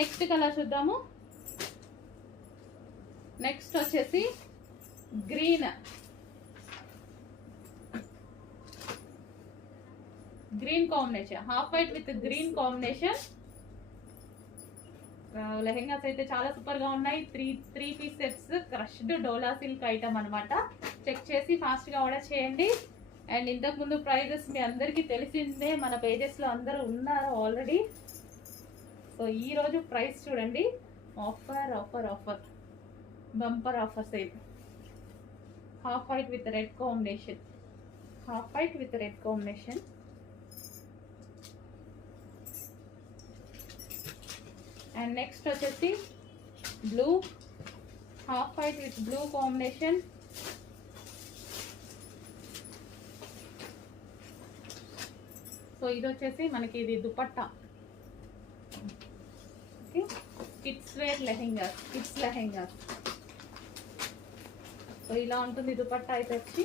Next colour చూద్దాము. Next వచ్చేసి green combination, half white with green combination. Lehengas అయితే చాలా సూపర్ గా ఉన్నాయి. త్రీ పీస్ సెట్స్, క్రష్డ్ డోలా సిల్క్ ఐటమ్ అనమాట. చెక్ చేసి ఫాస్ట్ గా ఆర్డర్ చేయండి. అండ్ ఇంతకు ముందు ప్రైజెస్ మీ అందరికీ తెలిసిందే, మన పేజెస్ లో అందరూ ఉన్నారు ఆల్రెడీ. సో ఈ రోజు ప్రైస్ చూడండి, offer offer offer, bumper offer sale. Half white with red combination, half white with red combination. And next వచ్చేసి blue, half white with blue combination. So ఇది వచ్చేసి మనకి ఇది dupatta. Okay, kids wear lehengas, kids lehengas. So ఇలా ఉంటుంది దుపట్టా అయితే వచ్చి.